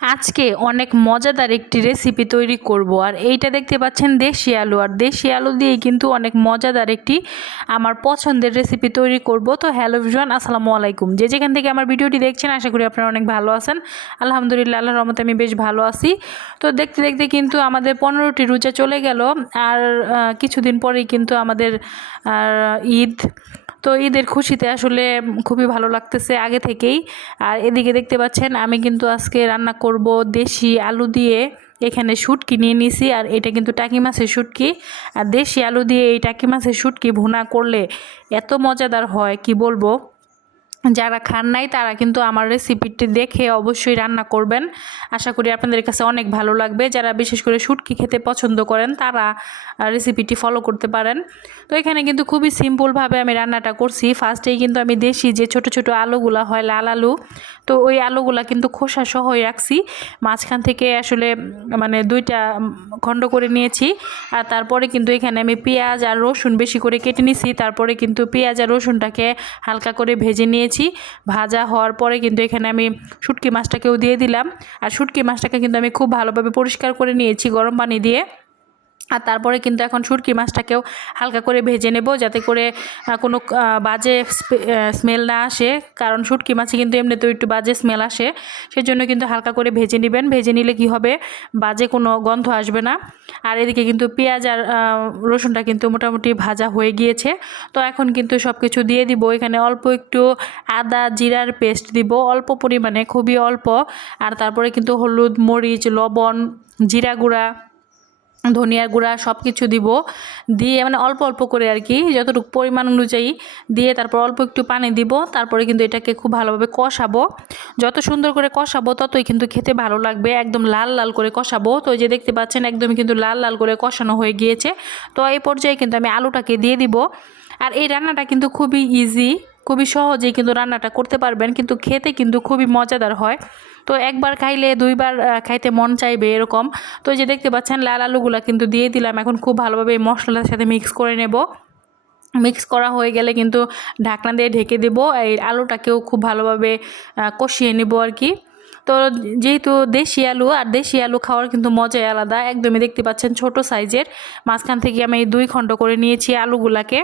আজকে অনেক মজাদার একটি রেসিপি তৈরি করব আর এইটা দেখতে পাচ্ছেন দেশি আলু আর দেশি আলু দিয়ে কিন্তু অনেক মজাদার একটি আমার পছন্দের রেসিপি তৈরি করব। তো হ্যালো এভরিওয়ান, আসসালামু আলাইকুম। যে যেখান থেকে আমার ভিডিওটি দেখছেন আশা করি আপনারা অনেক ভালো আছেন। আলহামদুলিল্লাহ, আল্লাহর রহমতে আমি বেশ ভালো আছি। তো দেখতে দেখতে কিন্তু আমাদের 15টি রোজা চলে গেল আর কিছুদিন পরেই কিন্তু আমাদের ঈদ। তো ঈদের খুশিতে আসলে খুবই ভালো লাগতেছে আগে থেকেই। আর এদিকে দেখতে পাচ্ছেন আমি কিন্তু আজকে রান্না করব দেশি আলু দিয়ে। এখানে শুটকি নিয়ে নিছি আর এটা কিন্তু টাকি মাছের শুটকি। আর দেশি আলু দিয়ে এই টাকি মাছের শুটকি ভুনা করলে এত মজাদার হয় কি বলবো। যারা খান নাই তারা কিন্তু আমার রেসিপিটি দেখে অবশ্যই রান্না করবেন। আশা করি আপনাদের কাছে অনেক ভালো লাগবে। যারা বিশেষ করে শুটকি খেতে পছন্দ করেন তারা রেসিপিটি ফলো করতে পারেন। তো এখানে কিন্তু খুবই সিম্পলভাবে আমি রান্নাটা করছি। ফার্স্টেই কিন্তু আমি দেশি যে ছোট ছোট আলুগুলা হয়, লাল আলু, তো ওই আলুগুলা কিন্তু খোসা সহই রাখছি। মাঝখান থেকে আসলে মানে দুইটা খণ্ড করে নিয়েছি। আর তারপরে কিন্তু এখানে আমি পেঁয়াজ আর রসুন বেশি করে কেটে নিয়েছি। তারপরে কিন্তু পেঁয়াজ আর রসুনটাকে হালকা করে ভেজে নিয়েছি। ভাজা হওয়ার পরে কিন্তু এখানে আমি শুটকি মাছটাকেও দিয়ে দিলাম। আর শুটকি মাছটাকে কিন্তু আমি খুব ভালোভাবে পরিষ্কার করে নিয়েছি গরম পানি দিয়ে। আর তারপরে কিন্তু এখন শুটকি মাছটাকেও হালকা করে ভেজে নেব যাতে করে কোনো বাজে স্মেল না আসে, কারণ শুটকি মাছে কিন্তু এমনিতেও একটু বাজে স্মেল আসে। সেজন্য কিন্তু হালকা করে ভেজে নেবেন। ভেজে নিলে কি হবে, বাজে কোনো গন্ধ আসবে না। আর এদিকে কিন্তু পেঁয়াজ আর রসুনটা কিন্তু মোটামুটি ভাজা হয়ে গিয়েছে। তো এখন কিন্তু সব কিছু দিয়ে দিব। এখানে অল্প একটু আদা জিরার পেস্ট দিব, অল্প পরিমাণে, খুবই অল্প। আর তারপরে কিন্তু হলুদ, মরিচ, লবণ, জিরা গুঁড়া, ধনিয়া গুঁড়া সব কিছু দিব। দিয়ে মানে অল্প অল্প করে আর কি, যতটুকু পরিমাণ অনুযায়ী দিয়ে তারপর অল্প একটু পানি দিব। তারপরে কিন্তু এটাকে খুব ভালোভাবে কষাবো। যত সুন্দর করে কষাবো ততই কিন্তু খেতে ভালো লাগবে। একদম লাল লাল করে কষাবো। তো যে দেখতে পাচ্ছেন একদমই কিন্তু লাল লাল করে কষানো হয়ে গিয়েছে। তো এই পর্যায়ে কিন্তু আমি আলুটাকে দিয়ে দিব। আর এই রান্নাটা কিন্তু খুবই ইজি, খুবই সহজেই কিন্তু রান্নাটা করতে পারবেন, কিন্তু খেতে কিন্তু খুবই মজাদার হয়। তো একবার খাইলে দুইবার খাইতে মন চাইবে এরকম। তো এই যে দেখতে পাচ্ছেন লাল আলুগুলা কিন্তু দিয়ে দিলাম। এখন খুব ভালোভাবে এই মশলার সাথে মিক্স করে নেব। মিক্স করা হয়ে গেলে কিন্তু ঢাকনা দিয়ে ঢেকে দেব। এই আলুটাকেও খুব ভালোভাবে কষিয়ে নেব আর কি। তো যেহেতু দেশি আলু, আর দেশি আলু খাওয়ার কিন্তু মজাই আলাদা। একদমই দেখতে পাচ্ছেন ছোট সাইজের, মাঝখান থেকে আমি 2 খণ্ড করে নিয়েছি আলুগুলাকে।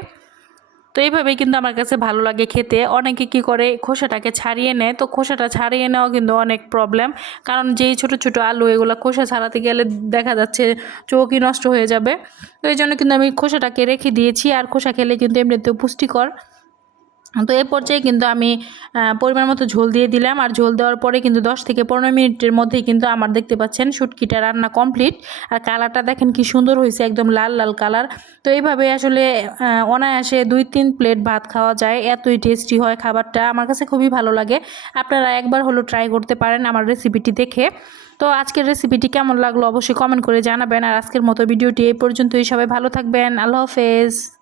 তো এইভাবেই কিন্তু আমার কাছে ভালো লাগে খেতে। অনেকে কি করে খোসাটাকে ছাড়িয়ে নেয়, তো খোসাটা ছাড়িয়ে নেওয়া কিন্তু অনেক প্রবলেম, কারণ যেই ছোট ছোট আলু এগুলো খোসা ছাড়াতে গেলে দেখা যাচ্ছে চোখই নষ্ট হয়ে যাবে। তো এই জন্য কিন্তু আমি খোসাটাকে রেখে দিয়েছি। আর খোসা খেলে কিন্তু এমনিতেও পুষ্টিকর। তো এই পর্যায়ে কিন্তু আমি পরিমাণ মতো ঝোল দিয়ে দিলাম। আর ঝোল দেওয়ার পরে কিন্তু 10 থেকে 15 মিনিটের মধ্যেই কিন্তু আমার দেখতে পাচ্ছেন শুটকিটা রান্না কমপ্লিট। আর কালারটা দেখেন কি সুন্দর হয়েছে, একদম লাল লাল কালার। তো এইভাবে আসলে অনায়াসে 2-3 প্লেট ভাত খাওয়া যায়, এতই টেস্টি হয় খাবারটা। আমার কাছে খুবই ভালো লাগে। আপনারা একবার হলো ট্রাই করতে পারেন আমার রেসিপিটি দেখে। তো আজকের রেসিপিটি কেমন লাগলো অবশ্যই কমেন্ট করে জানাবেন। আর আজকের মতো ভিডিওটি এই পর্যন্তই। সবাই ভালো থাকবেন। আল্লাহ হাফেজ।